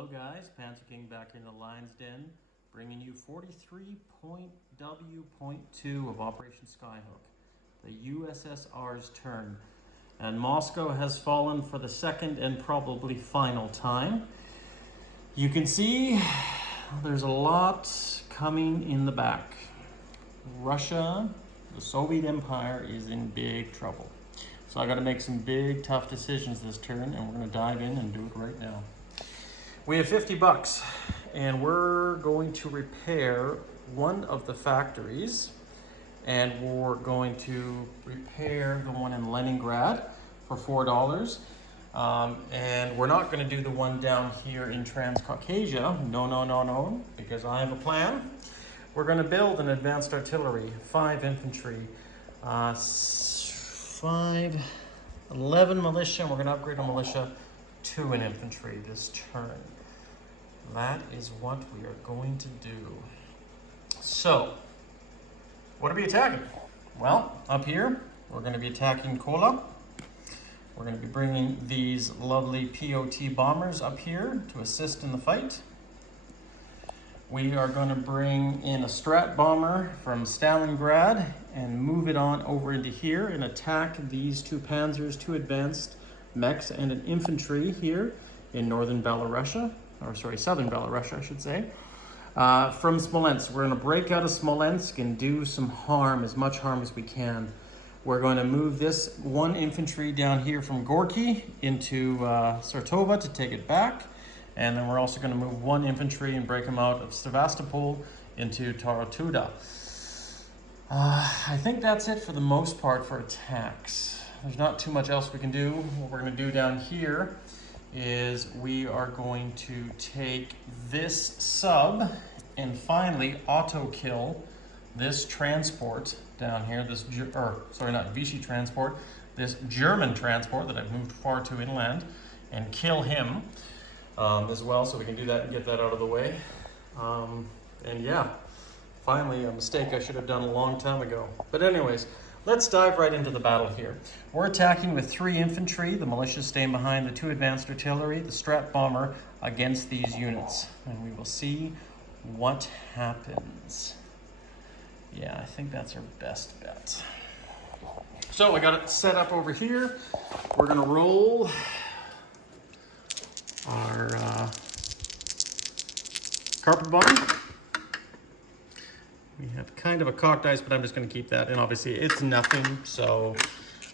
Hello guys, Panther King back in the Lion's Den, bringing you 43.W.2 of Operation Skyhook, the U.S.S.R's turn. And Moscow has fallen for the second and probably final time. You can see there's a lot coming in the back. Russia, the Soviet Empire, is in big trouble. So I got to make some big tough decisions this turn, and we're going to dive in and do it right now. We have 50 bucks, and we're going to repair one of the factories, and we're going to repair the one in Leningrad for $4. And we're not going to do the one down here in Transcaucasia. No, because I have a plan. We're going to build an advanced artillery, 5 infantry, 11 militia, and we're going to upgrade a militia to an infantry this turn. That is what we are going to do. So, what are we attacking? Well, up here, we're going to be attacking Kola. We're going to be bringing these lovely POT bombers up here to assist in the fight. We are going to bring in a Strat bomber from Stalingrad and move it on over into here and attack these 2 panzers, 2 advanced mechs, and an infantry here in northern Belarusia, or sorry, southern Belarusia, I should say, from Smolensk. We're going to break out of Smolensk and do some harm, as much harm as we can. We're going to move this 1 infantry down here from Gorky into Sartova to take it back. And then we're also going to move 1 infantry and break them out of Sevastopol into Taratuda. I think that's it for the most part for attacks. There's not too much else we can do. What we're going to do down here is we are going to take this sub and finally auto-kill this transport down here, this, not Vichy transport, this German transport that I've moved far too inland, and kill him as well, so we can do that and get that out of the way. And yeah, finally a mistake I should have done a long time ago. But anyways, let's dive right into the battle here. We're attacking with 3 infantry, the militia staying behind the 2 advanced artillery, the Strat bomber against these units. And we will see what happens. Yeah, I think that's our best bet. So I got it set up over here. We're gonna roll our carpet bomb. We have kind of a cocked ice, but I'm just going to keep that. And obviously it's nothing, so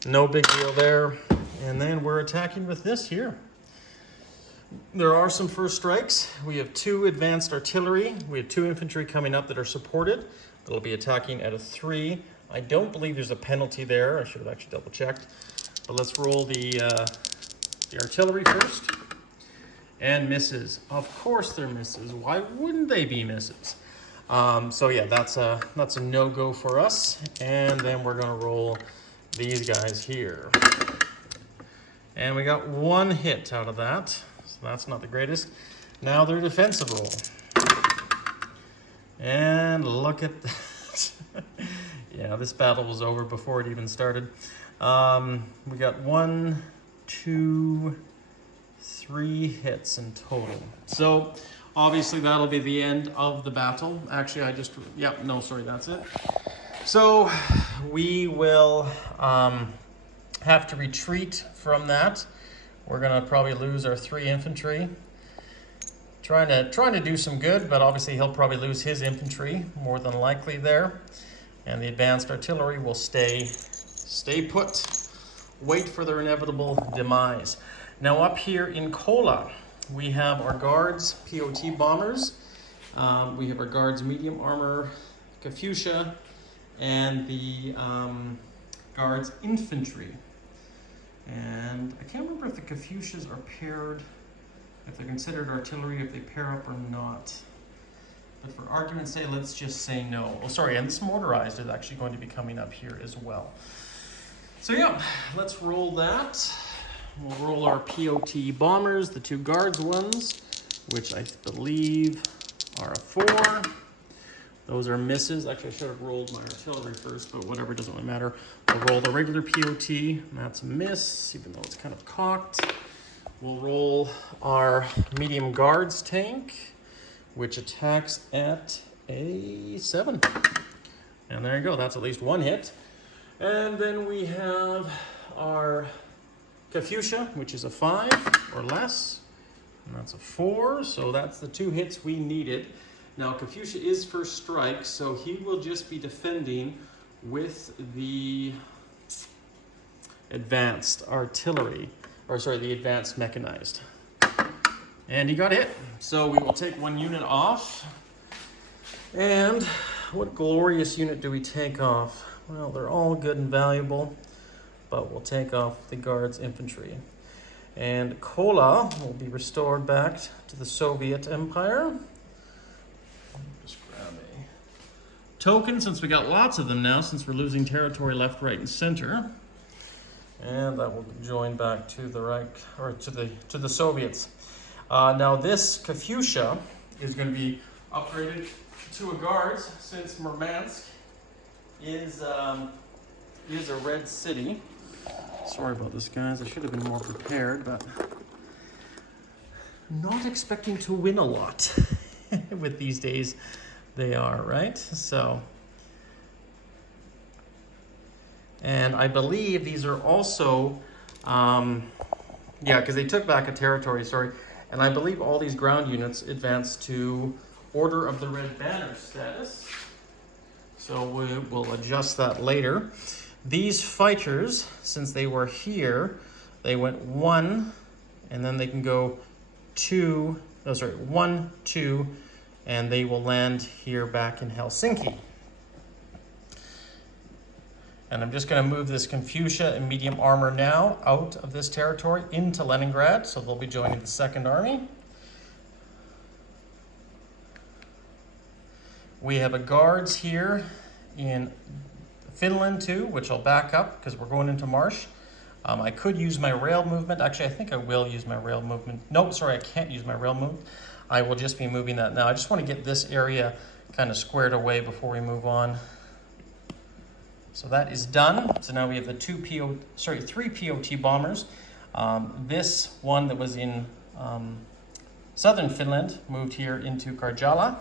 no big deal there. And then we're attacking with this here. There are some first strikes. We have 2 advanced artillery. We have 2 infantry coming up that are supported. That'll be attacking at a 3. I don't believe there's a penalty there. I should have actually double checked. But let's roll the artillery first. And misses. Of course they're misses. Why wouldn't they be misses? So yeah, that's a no-go for us. And then we're gonna roll these guys here. And we got 1 hit out of that, so that's not the greatest. Now their defensive roll. And look at that. Yeah, this battle was over before it even started. We got 1, 2, 3 hits in total. So obviously that'll be the end of the battle. Actually, that's it. So we will have to retreat from that. We're gonna probably lose our 3 infantry. Trying to do some good, but obviously he'll probably lose his infantry, more than likely there. And the advanced artillery will stay put, wait for their inevitable demise. Now up here in Kola, we have our guards, POT bombers. We have our guards medium armor, Katyusha, and the guards infantry. And I can't remember if the Katyushas are paired, if they're considered artillery, if they pair up or not. But for argument's sake, let's just say no. Oh, sorry, and this motorized is actually going to be coming up here as well. So yeah, let's roll that. We'll roll our POT bombers, the 2 guards ones, which I believe are a 4. Those are misses. Actually, I should have rolled my artillery first, but whatever, doesn't really matter. We'll roll the regular POT, and that's a miss, even though it's kind of cocked. We'll roll our medium guards tank, which attacks at a 7. And there you go, that's at least one hit. And then we have our Kafusia, which is a 5 or less. And that's a 4, so that's the 2 hits we needed. Now, Kafusia is first strike, so he will just be defending with the advanced artillery, or sorry, the advanced mechanized. And he got hit, so we will take 1 unit off. And what glorious unit do we take off? Well, they're all good and valuable, but we'll take off the Guards infantry. And Kola will be restored back to the Soviet Empire. Just grab a token, since we got lots of them now, since we're losing territory left, right, and center. And that will join back to the Reich, or to the Soviets. Now this Kafusia is going to be upgraded to a Guards, since Murmansk is a red city. Sorry about this, guys. I should have been more prepared, but not expecting to win a lot with these days they are, right? So, and I believe these are also, yeah, because they took back a territory, sorry, and I believe all these ground units advanced to Order of the Red Banner status. So we will adjust that later. These fighters, since they were here, they went 1, and then they can go 2, oh sorry, 1, 2, and they will land here back in Helsinki. And I'm just going to move this Kafusia and medium armor now out of this territory into Leningrad, so they'll be joining the Second Army. We have a Guards here in Finland too, which I'll back up because we're going into Marsh. I could use my rail movement. Actually, I think I will use my rail movement. Nope, sorry, I can't use my rail movement. I will just be moving that now. I just want to get this area kind of squared away before we move on. So that is done. So now we have the 3 POT bombers. This one that was in southern Finland moved here into Karjala.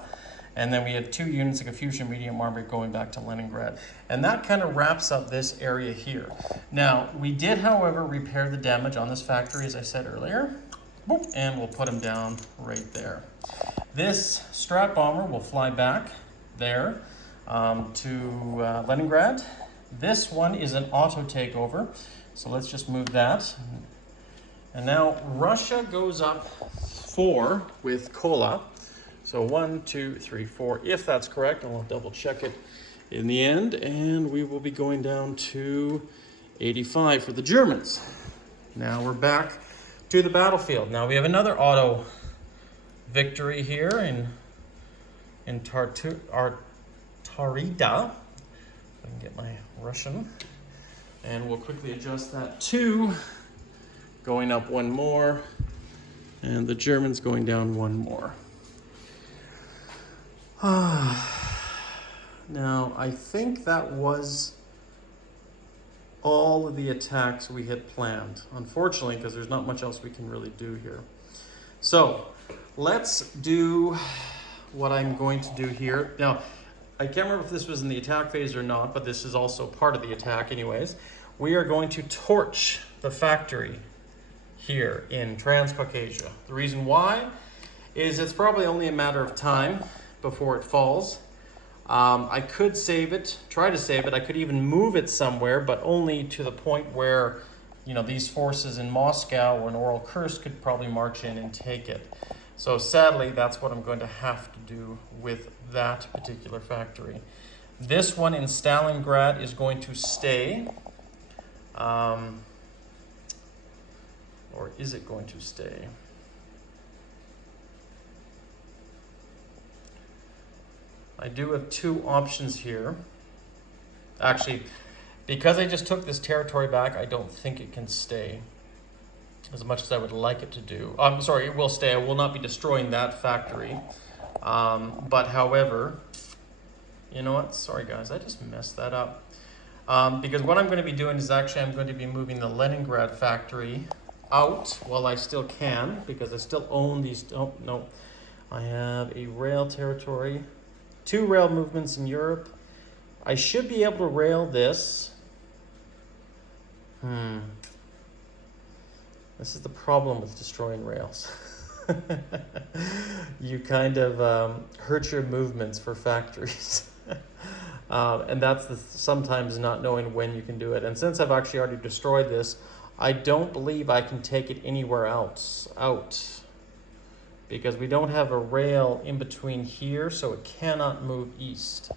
And then we had 2 units of Kafusia medium armor going back to Leningrad. And that kind of wraps up this area here. Now, we did, however, repair the damage on this factory, as I said earlier. Boop, and we'll put them down right there. This strat bomber will fly back there to Leningrad. This one is an auto takeover. So let's just move that. And now Russia goes up 4 with Kola. So 1, 2, 3, 4, if that's correct, and we'll double check it in the end, and we will be going down to 85 for the Germans. Now we're back to the battlefield. Now we have another auto victory here in Tarida. If I can get my Russian. And we'll quickly adjust that to going up 1 more, and the Germans going down 1 more. Now, I think that was all of the attacks we had planned, unfortunately, because there's not much else we can really do here. So, let's do what I'm going to do here. Now, I can't remember if this was in the attack phase or not, but this is also part of the attack anyways. We are going to torch the factory here in Transcaucasia. The reason why is it's probably only a matter of time before it falls. I could save it, try to save it. I could even move it somewhere, but only to the point where, you know, these forces in Moscow or in Oral Kursk could probably march in and take it. So sadly, that's what I'm going to have to do with that particular factory. This one in Stalingrad is going to stay. Or is it going to stay? I do have 2 options here. Actually, because I just took this territory back, I don't think it can stay as much as I would like it to do. I'm sorry, it will stay. I will not be destroying that factory. But however, you know what? Sorry guys, I just messed that up. Because what I'm going to be doing is actually I'm going to be moving the Leningrad factory out while I still can, because I still own these. Oh, no. I have a rail territory, 2 rail movements in Europe. I should be able to rail this. This is the problem with destroying rails. You kind of hurt your movements for factories. And that's sometimes not knowing when you can do it. And since I've actually already destroyed this, I don't believe I can take it anywhere else out, because we don't have a rail in between here, so it cannot move east.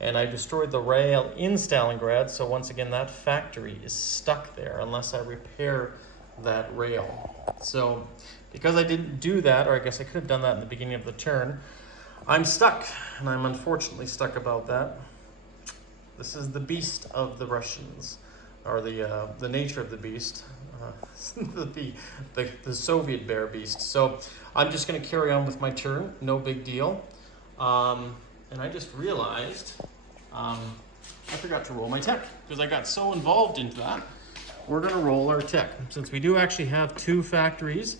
And I destroyed the rail in Stalingrad, so once again that factory is stuck there unless I repair that rail. So because I didn't do that, or I guess I could have done that in the beginning of the turn, I'm stuck, and I'm unfortunately stuck about that. This is the beast of the Russians, or the nature of the beast, the Soviet bear beast. So I'm just going to carry on with my turn, no big deal. And I just realized I forgot to roll my tech, because I got so involved into that. We're going to roll our tech, since we do actually have 2 factories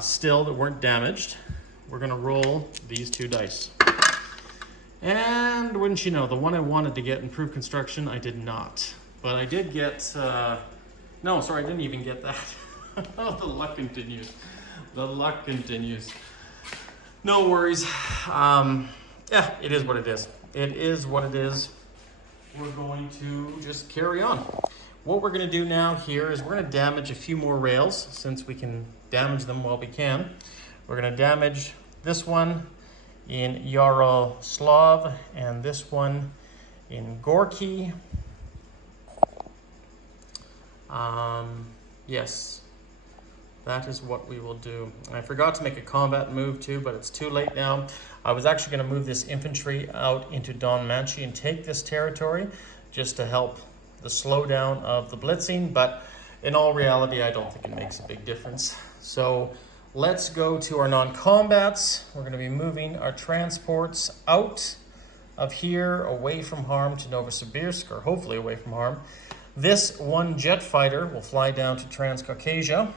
still that weren't damaged. We're going to roll these 2 dice. And wouldn't you know, the one I wanted to get, improved construction, I did not. But I did get, no, sorry, I didn't even get that. Oh, the luck continues. The luck continues. No worries. Yeah, it is what it is. It is what it is. We're going to just carry on. What we're going to do now here is we're going to damage a few more rails, since we can damage them while we can. We're going to damage this one in Yaroslav and this one in Gorky. Yes, that is what we will do. I forgot to make a combat move too, but it's too late now. I was actually going to move this infantry out into Don Manchi and take this territory just to help the slowdown of the blitzing, but in all reality, I don't think it makes a big difference. So let's go to our non-combats. We're going to be moving our transports out of here, away from harm, to Novosibirsk, or hopefully away from harm. This one jet fighter will fly down to Transcaucasia,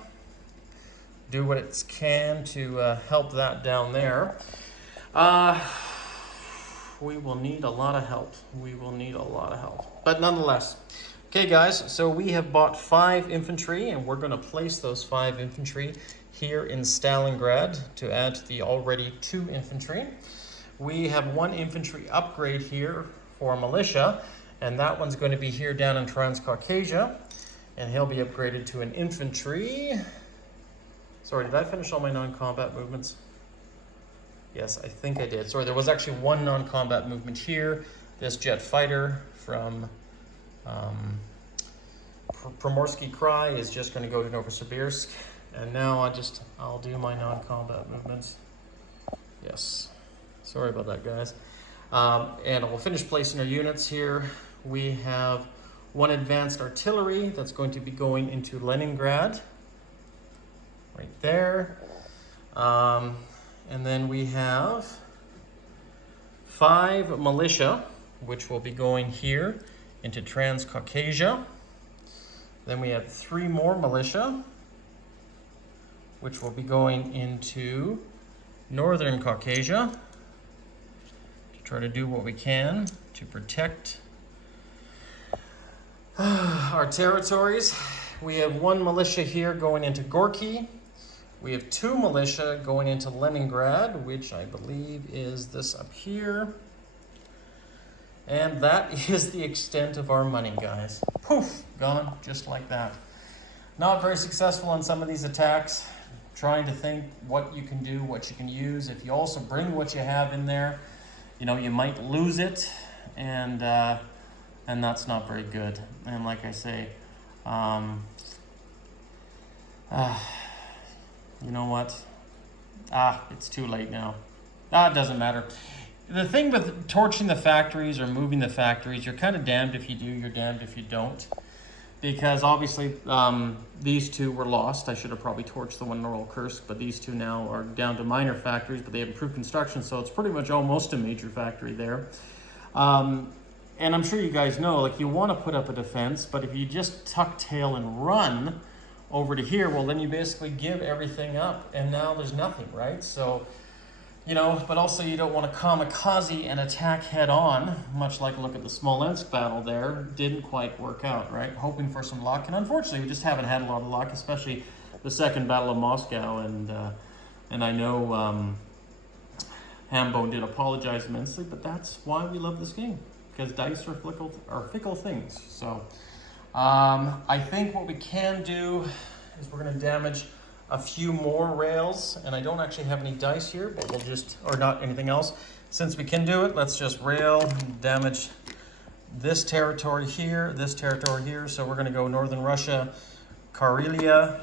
do what it can to help that down there. We will need a lot of help. We will need a lot of help. But nonetheless, okay guys, so we have bought 5 infantry, and we're going to place those 5 infantry here in Stalingrad to add to the already 2 infantry. We have 1 infantry upgrade here for militia, and that one's going to be here down in Transcaucasia, and he'll be upgraded to an infantry. Sorry, did I finish all my non-combat movements? Yes, I think I did. Sorry, there was actually 1 non-combat movement here. This jet fighter from Primorsky Krai is just going to go to Novosibirsk. And now I'll do my non-combat movements. Yes, sorry about that, guys. And we'll finish placing our units here. We have 1 advanced artillery that's going to be going into Leningrad, right there. And then we have 5 militia, which will be going here into Transcaucasia. Then we have 3 more militia, which will be going into Northern Caucasia to try to do what we can to protect our territories. We have 1 militia here going into Gorky. We have 2 militia going into Leningrad, which I believe is this up here. And that is the extent of our money, guys. Poof, gone just like that. Not very successful on some of these attacks. Trying to think what you can do, what you can use. If you also bring what you have in there, you know, you might lose it, and that's not very good. And like I say, you know what? It's too late now. It doesn't matter. The thing with torching the factories or moving the factories, you're kind of damned if you do, you're damned if you don't. Because obviously these 2 were lost. I should have probably torched the one in Uralkursk, but these 2 now are down to minor factories, but they have improved construction, so it's pretty much almost a major factory there. And I'm sure you guys know, like, you want to put up a defense, but if you just tuck tail and run, over to here, well, then you basically give everything up, and now there's nothing, right? So, you know, but also you don't want to kamikaze and attack head on, much like look at the Smolensk battle there. Didn't quite work out, right? Hoping for some luck, and unfortunately we just haven't had a lot of luck, especially the second Battle of Moscow, and I know Hambone did apologize immensely, but that's why we love this game, because dice are fickle things. So I think what we can do is we're going to damage a few more rails, and I don't actually have any dice here, but we'll just, or not anything else. Since we can do it, let's just rail damage this territory here, this territory here. So we're going to go Northern Russia, Karelia.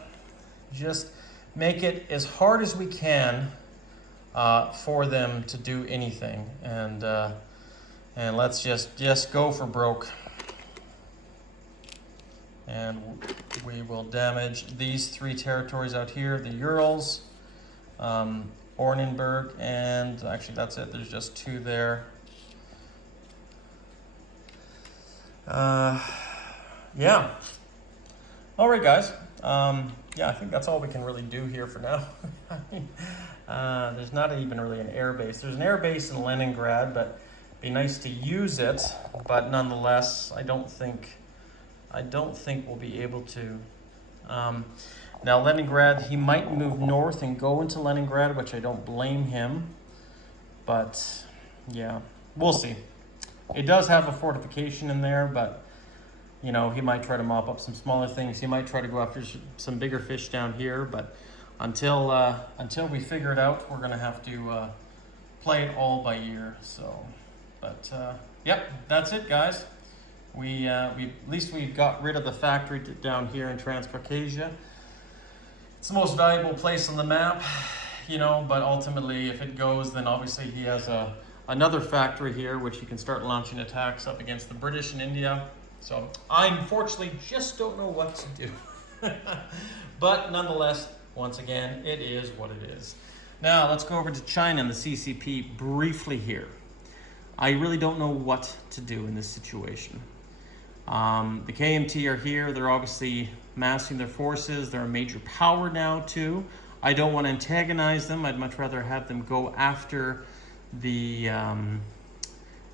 Just make it as hard as we can for them to do anything, and let's just go for broke. And we will damage these three territories out here, the Urals, Oranienburg, and actually that's it, there's just two there. Yeah. All right, guys. Yeah, I think that's all we can really do here for now. I mean, there's not even really an air base. There's an air base in Leningrad, but it'd be nice to use it, but nonetheless, I don't think we'll be able to. Now Leningrad, he might move north and go into Leningrad, which I don't blame him. But yeah, we'll see. It does have a fortification in there, but you know, he might try to mop up some smaller things. He might try to go after some bigger fish down here, but until we figure it out, we're gonna have to play it all by ear. So, but yep, that's it, guys. We at least we got rid of the factory down here in Transcaucasia. It's the most valuable place on the map, you know, but ultimately if it goes, then obviously he has another factory here which he can start launching attacks up against the British in India. So I unfortunately just don't know what to do. But nonetheless, once again, it is what it is. Now let's go over to China and the CCP briefly here. I really don't know what to do in this situation. The KMT are here. They're obviously massing their forces. They're a major power now too. I don't want to antagonize them. I'd much rather have them go after the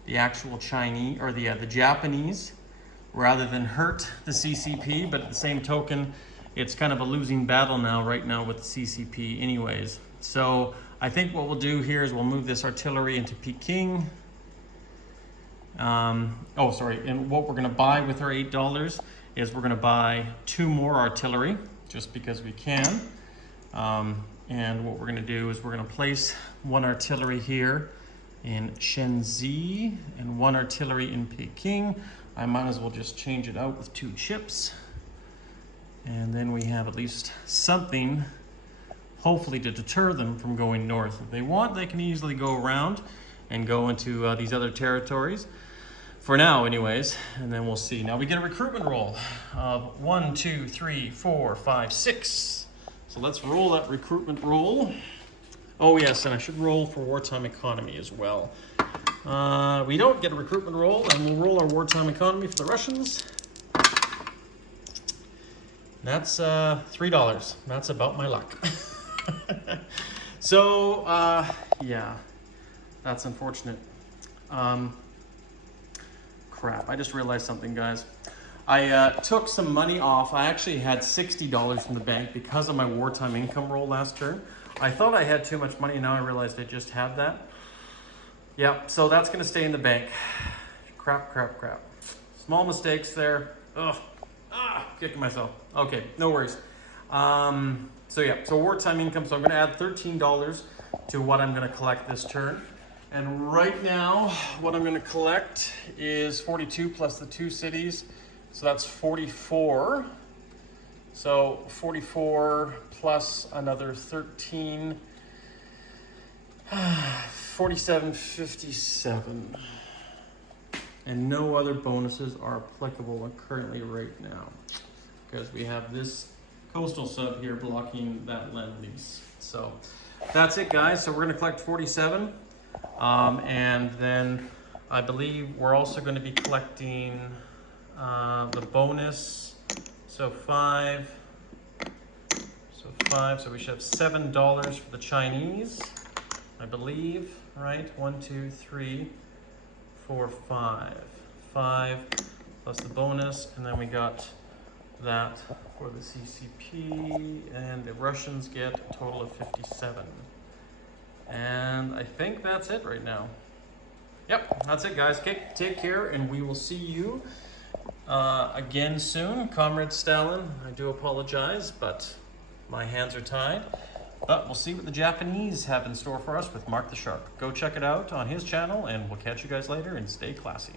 actual Chinese or the Japanese rather than hurt the CCP. But at the same token, it's kind of a losing battle now right now with the CCP anyways. So I think what we'll do here is we'll move this artillery into Peking. Oh, sorry, and what we're going to buy with our $8 is we're going to buy 2 more artillery, just because we can. And what we're going to do is we're going to place 1 artillery here in Shenzi and 1 artillery in Peking. I might as well just change it out with 2 chips. And then we have at least something, hopefully, to deter them from going north. If they want, they can easily go around and go into these other territories. For now, anyways, and then we'll see. Now we get a recruitment roll of 1, 2, 3, 4, 5, 6. So let's roll that recruitment roll. Oh yes, and I should roll for wartime economy as well. We don't get a recruitment roll, and we'll roll our wartime economy for the Russians. That's $3. That's about my luck. So yeah, that's unfortunate. Crap, I just realized something, guys. I took some money off. I actually had $60 in the bank because of my wartime income roll last turn. I thought I had too much money, now I realized I just had that. Yep, so that's gonna stay in the bank. Crap, crap, crap. Small mistakes there. Ugh, kicking myself. Okay, no worries. So yeah, so wartime income, so I'm gonna add $13 to what I'm gonna collect this turn. And right now, what I'm gonna collect is 42 plus the 2 cities. So that's 44. So 44 plus another 13, 47, 57. And no other bonuses are applicable currently right now, because we have this coastal sub here blocking that lend lease. So that's it, guys. So we're gonna collect 47. And then I believe we're also going to be collecting the bonus. So 5, So 5, so we should have $7 for the Chinese, I believe, right? 1, 2, 3, 4, 5. 5 plus the bonus, and then we got that for the CCP, and the Russians get a total of 57. And I think that's it right now. Yep, that's it, guys. Okay, take care, and we will see you again soon. Comrade Stalin, I do apologize, but my hands are tied. But we'll see what the Japanese have in store for us with Mark the Sharp. Go check it out on his channel, and we'll catch you guys later, and stay classy.